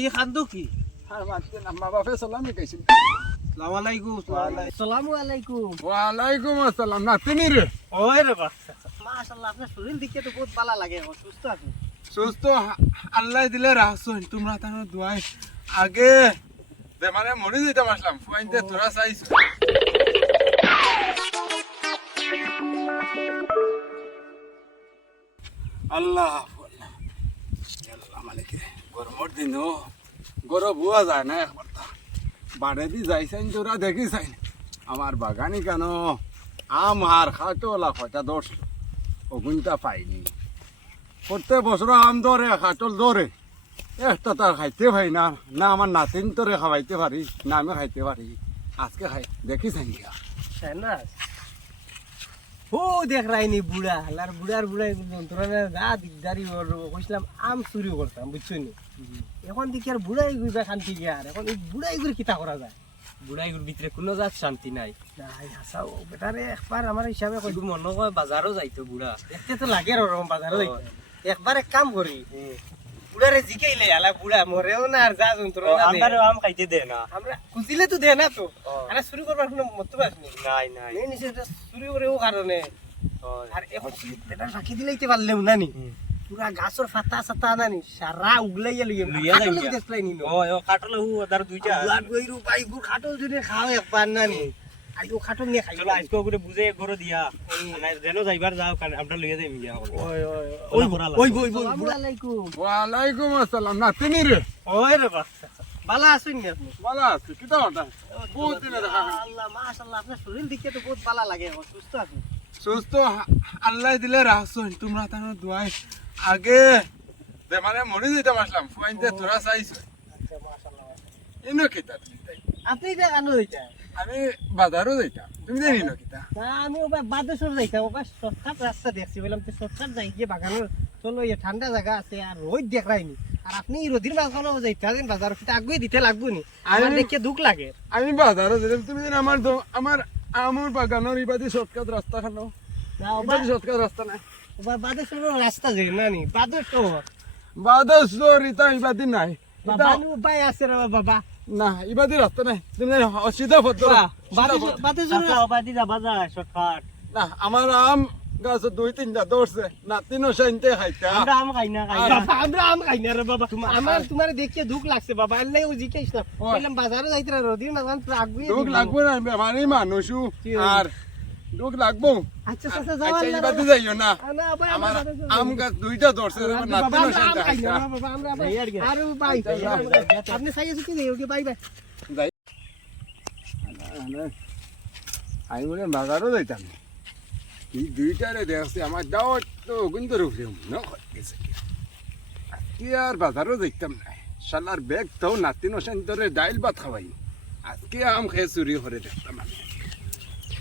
এই খান্দো কি? আর মারতে না, মা বাপে সালামি কইছিল। আসসালামু আলাইকুম। আসসালামু আলাইকুম। ওয়ালাইকুম আসসালাম। নাতিনি রে, ওই রে বাচ্চা। মাশাআল্লাহ, আপনার শরীর দেখে তো বহুত ভালো লাগে, সুস্থ আছেন। সুস্থ আল্লাহ দিলে রাখছুন, তোমরা তার দোয়াই আগে বেমারে মরে যেতাম আসলাম, ফুয়াইতে তোরা চাইছ। আল্লাহ আল্লাহ আল্লাহ মালিকে গরমের দিনও গরম বুয়া যায় না একবার বাড়ে দি যাইছেন তোরা দেখি চাইন আমার বাগানি কেন আম আর খাটলা খটা ধরছিল অগুনটা পাইনি প্রত্যেক বছর আম ধরে খাটল ধরে একটা তার খাইতে পারি না, না আমার নাতিন তোরে খাওয়াইতে পারি না আমি খাইতে পারি, আজকে খাই দেখি চাইন গিয়া না ও দেখ রাইনি বুড়া আর বুড়ার যন্ত্রণা যা দিকদারি কইছিলাম আম চুরি করতাম বুঝছো নি। এখন দেখি আর বুড়াই গুইবা শান্তি গিয়া, আর এখন এই বুড়াই গুড়ি কিতা করা যায়? বুড়াইগুর ভিতরে কোনো জাত শান্তি নাই। নাই হাসাও বেটারে একবার আমার হিসাবে কইব মনে হয় বাজারও যাইতো বুড়া, দেখতে তো লাগে আর ওরকম বাজারও যাইতো। একবার এক কাম করি, বুড়ারে জিকাইলে আলা বুড়া মরেও না আর যা যন্ত্রণা আমারও আম খাইতে দে না, আমরা খুঁজিলে তো দে না তো, আরে চুরি করবার কোনো মতলব আছে নাই নাই এই নিচে চুরি করে ও কারণে। আর এখন বেটা রাখি দিলেইতে পারলেও না নি, পুরা গাছর ফাতা সাতা না নি সারা উগলাইয়া লইয়া যাই দেখলাই নি। ও কাটল ও আদার দুইটা আর গইরু পাই গু কাটল যদি খাও একবার না নি, আইও কাটল নিয়ে খাইলো আজকে করে বুঝে ঘর দিয়া না যেন যাইবার যাও কারণ আমরা লইয়া যাই মিয়া। ওই ওই ওই ওই ওই আসসালামু আলাইকুম। ওয়ালাইকুম আসসালাম। নাতিনি রে, ওই রে বাচ্চা ভালো আছেন নি আপনি? ভালো আছি। কিটা হটা বহুত দিনে দেখা গেল। আল্লাহ মাশাআল্লাহ, আপনার শরীর দেখে তো বহুত ভালো লাগে, সুস্থ আছেন। সুস্থ আল্লাহ দিলে রাখছুন, তোমরা তার দোয়াই আগে বেমারে মরে যেতাম আসলাম, ফুয়াইতে তোরা চাইছ। আচ্ছা মাশাআল্লাহ। ইনো কিতা আপনি যে কানো হইতা? আমি বাজারও যাইতাম, তুমি জানি না কিতা? না আমি ওবা বাদেশ্বর যাইতাম, ওবা শর্টকাট রাস্তা দেখছি, বললাম তো শর্টকাট যাই গিয়ে বাগানের চলো এই ঠান্ডা জায়গা আছে আর রোদ দেখায়নি, আর আপনি রোদির মাঝখানে যাইতেন বাজার ফিতে আগুয়ে দিতে লাগবো নি, আমার দেখে দুঃখ লাগে। আমি বাজারও যাইতাম, তুমি জানি আমার আমার বাগানের ইবাদি শর্টকাট রাস্তা খানো না ওবা শর্টকাট রাস্তা নাই, ওবা বাদেশ্বর রাস্তা যে না নি বাদেশ্বর বাদেশ্বর ইতা ইবাদি নাই, বাবা নি উপায় আছে রে বাবা। না ইবাদি রাস্তা নাই, তুমি জানি সিধা পথ বাদেশ্বর ওবাদি যাবা যায় শর্টকাট না। আমার আম গাছ দুই তিনটা ধরছে, নাতিনও সাইনতে খাইতা। আমরা আম খাই না আমরা আম খাই না রে বাবা, আমার তোমার দেখে দুঃখ লাগছে বাবা, আল্লাহ ও জিজ্ঞেস না বললাম বাজারে যাইতে রোদির মাঝখান তো আগুয়ে দুঃখ লাগবো না, বেমারি মানুষও আর দুঃখ লাগবো। আচ্ছা আচ্ছা যাও আচ্ছা ইবাদি যাইও না, না ভাই আমার আম গাছ দুইটা ধরছে, নাতিনও সাইনতে খাইতা। আরে ভাই আপনি সাইয়ে কি দেই ওকে বাই বাই। আমি বলে বাজারও যাইতাম, এই দুইটারে দেখছি আমার দাওয়াত তো কিন্তু রুখে মনে হচ্ছে আজকে আর বাজারও যাইতাম না, শালার ব্যাগ তো নাতিনও সাইন্তরে ডাইল ভাত খাওয়াই, আজকে আম খেয়ে চুরি করে দেখতাম আমি,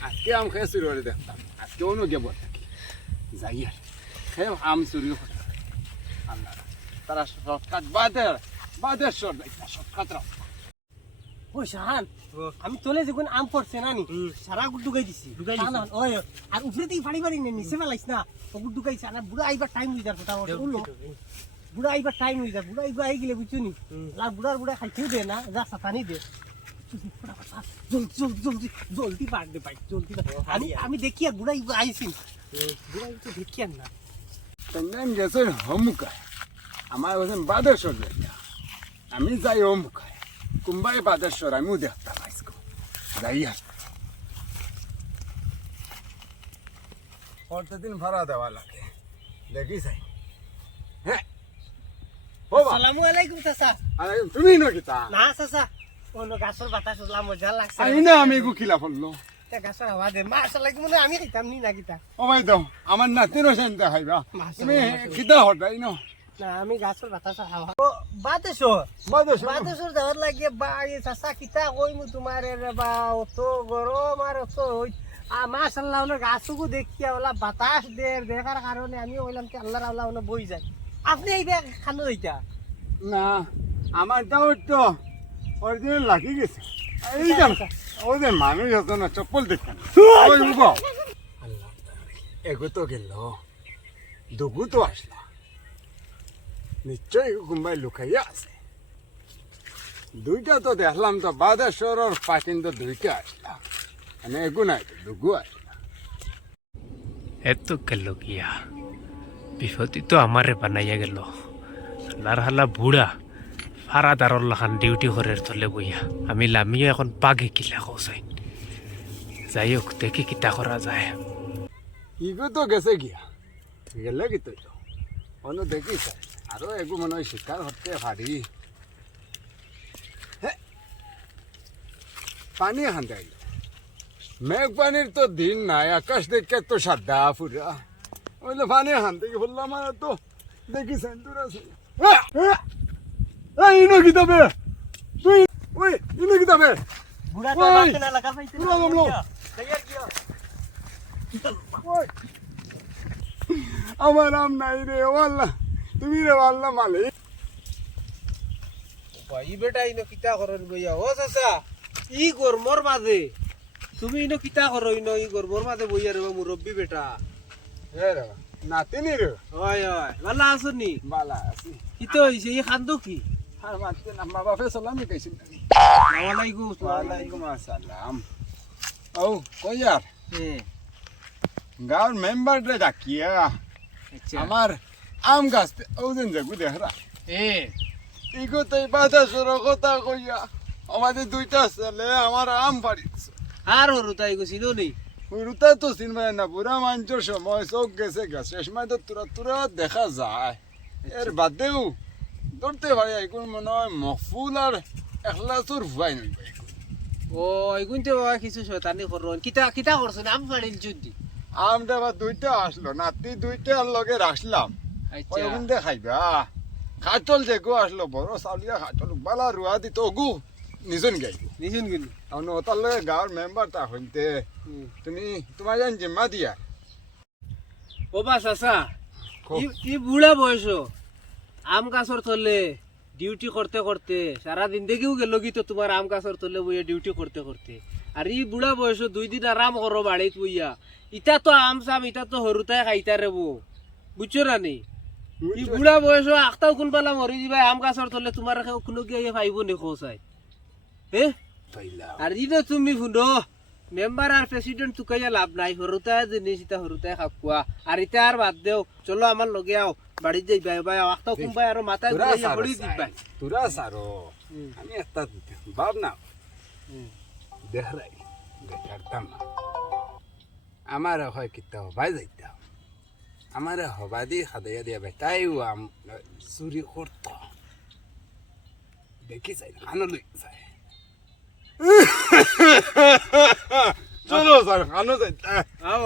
আজকে আম খেয়ে চুরি করে দেখতাম, আজকে অন্য গেব থাকি যাই আর খেয়ে আম চুরি করে আল্লাহ তারা শর্টকাট বাদেশ্বর যাইতা শর্টকাট রাস্তা। ও শাহান আমি তোলে যখন আম পড়ছে না নি সারা গুড ঢুকাই দিছি ওই আর উপরে থেকে ফাড়ি ফাড়ি নিচে ফেলাইছ না ও গুড ঢুকাইছে, আর বুড়া আইবার টাইম হয়ে যাবে, বুড়া আইবার টাইম হয়ে যাবে, বুড়া আইবা আই গেলে বুঝছো নি আর বুড়া খাইতেও দে না, যা সাতানি দে জলদি জলদি পার দে ভাই জলদি। আমি দেখি আর বুড়া আইসি, বুড়া তো দেখি আর না তখন গেছে হমুকায়, আমার বলছেন বাদেশ্বর যাইতা, আমি যাই হমুকায় কুম্বাই বাদেশ্বর আমিও দেখতাম আজকে যাই আর প্রতিদিন ভাড়া দেওয়া লাগে দেখি যাই। হ্যাঁ আসসালামু আলাইকুম চাচা। আরে তুমি নাকি তা না চাচা অন্য গাছের বাতাস মজা লাগছে, আই না আমি গুখিলা ফেললো গাছের হাওয়া দে মাশাআল্লাহ মনে আমি খাইতাম নি না কিতা। ও ভাই দাও আমার নাতিরও সেনতে খাইবা, তুমি কিতা হটাই না না আমি গাছের বাতাস হাওয়া ও বাদেশ্বর বাদেশ্বর যাওয়ার লাগে বা এই চাচা কিতা কইমু তোমার রে বা অত গরম আর অত মাশাআল্লাহ ওনার গাছগুলো দেখিয়া ওলা বাতাস দেখার কারণে আমি বললাম কি আল্লাহর আল্লাহ ওনা বই যায়। আপনি এই ব্যাগ খানো দিতা না আমার দাও তো অরিজিনাল লাগি গেছে এই জান ওই যে মানুষ হতো না চপ্পল দেখতাম ওই উগো আল্লাহ এগো তো গেল দুগু তো আসলা নিশ্চয়ই কুম্বাই লুকাইয়া আছে দুইটা তো দেখলাম তো বাদেশ্বরের পাখিন তো দুইটা আসলাম মানে এগু নাই তো দুগু আসলাম এত গেল গিয়া বিপত্তি তো আমারে বানাইয়া গেল হালার হালা বুড়া ফারাদারর লাখান ডিউটি করে চলে বইয়া আমি লামিয়া এখন পাগে কিলা কৌসাই যাই হোক দেখি কিতা করা যায় ইগু তো গেছে গিয়া গেলে কি তো অন্য দেখি চাই আরো এগু মনে হয় শিকার হতে পারি পানি হান দেয় মেঘ পানির তো দিন নাই আকাশ দেখে তো সাদা পুরা ওইলে পানি হান থেকে বললাম আর তো দেখি সেন্টুর আছে ইনো কিতাবে তুই ওই ইনো কিতাবে বুড়া ওই, তো বাসনা লাগা পাইছে বুড়া জমলো। তৈয়ার কিয়া ওই আমার নাম নাই রে ওয়াল্লাহ তুমি রে ওয়াল্লাহ মালিক ভাই বেটা ইনো কিতা করন বইয়া ও চাচা ই গরমর মাঝে তুমি ইনো কিতা করো ইনো ই গরমর মাঝে বইয়া রে মুরব্বি বেটা হে রে নাতিনি রে হয় হয় ভালো আছো নি বালা আছি কিতো হইছে ই খান্দো কি আর মাতে না মা বাপে সালাম কইছিন ওয়ালাইকুম ওয়ালাইকুম আসসালাম ও কইয়ার হ্যাঁ গাঁৱৰ মেম্বাৰটোৱে ডাকিয়া আচ্ছা আমাৰ আম গাছ ওজন যাগু দেখরা এ ইগোতে বাতাসর কথা কইয়া আমাদের দুইটা ছেলে আমার আম পাড়িছে আর হরু তাই গছিল নি পুরুতা তো চিনবাই না পুরা মানুষের সময় চোখ গেছে গেছে শেষ সময় তো তুরা তুরা দেখা যায় এর বাদেও ধরতে পারি এখন মনে হয় মফুল আর একলা তোর ভুয়াই নই ও এগুনতে বাবা কিছু শয়তানি করন কিতা কিতা করছেন আম ফাড়িল যদি আমটা আবার দুইটা আসলো নাতি দুইটার লগে রাখলাম আচ্ছা ওই খাইবা খাটল যে গো আসলো বড় চাউলিয়া খাটল বালা রুয়া দিত গু নিজন গাইব নিশুন গুনি এখন ওটার লগে গাঁৱৰ মেম্বার তা হইতে তুমি তোমার জান জিম্মা দিয়া ও বা চাচা খুব। ই বুড়া বয়স আম গাছর তলে ডিউটি করতে করতে সারা জিন্দগিও গেল কি তো তোমার আম গাছর তলে বইয়া ডিউটি করতে করতে আর ই বুড়া বয়স 2 দিন আরাম করো বাড়িত বইয়া ইটা তো আম সাম ইটা তো হরুতায় খাইতা রেবো বুঝছো রানি ই বুড়া বয়স আখতাও কোন পালা মরি দিবা আম গাছর তলে তোমার কোনো গিয়ে পাইব নি খোসাই হে আর ইনো তুমি শুনো মেম্বার আর প্রেসিডেন্ট তুকাইয়া লাভ নাই হরুতায় জিনিস ইটা হরুতায় খাকুয়া আর ইটা আর বাদ দেও চলো আমার লগে আও বাড়ি যাইবা ভাই আখতাও কোনবাই আর মাথায় ঘুরাইয়া পড়ি দিবা তুরা সারো আমি একটা ভাব না দেখরাই দেখারতাম না আমার হয় কিতা হবাই যাইতাম আমার হবা দি খাদাইয়া দিয়া বেটাইও আম চুরি করত দেখি যাই খানো লই যায় চলো স্যার খানো যাইতা আও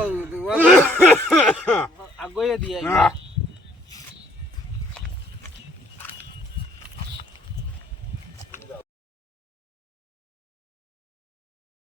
আগুয়ে দিয়া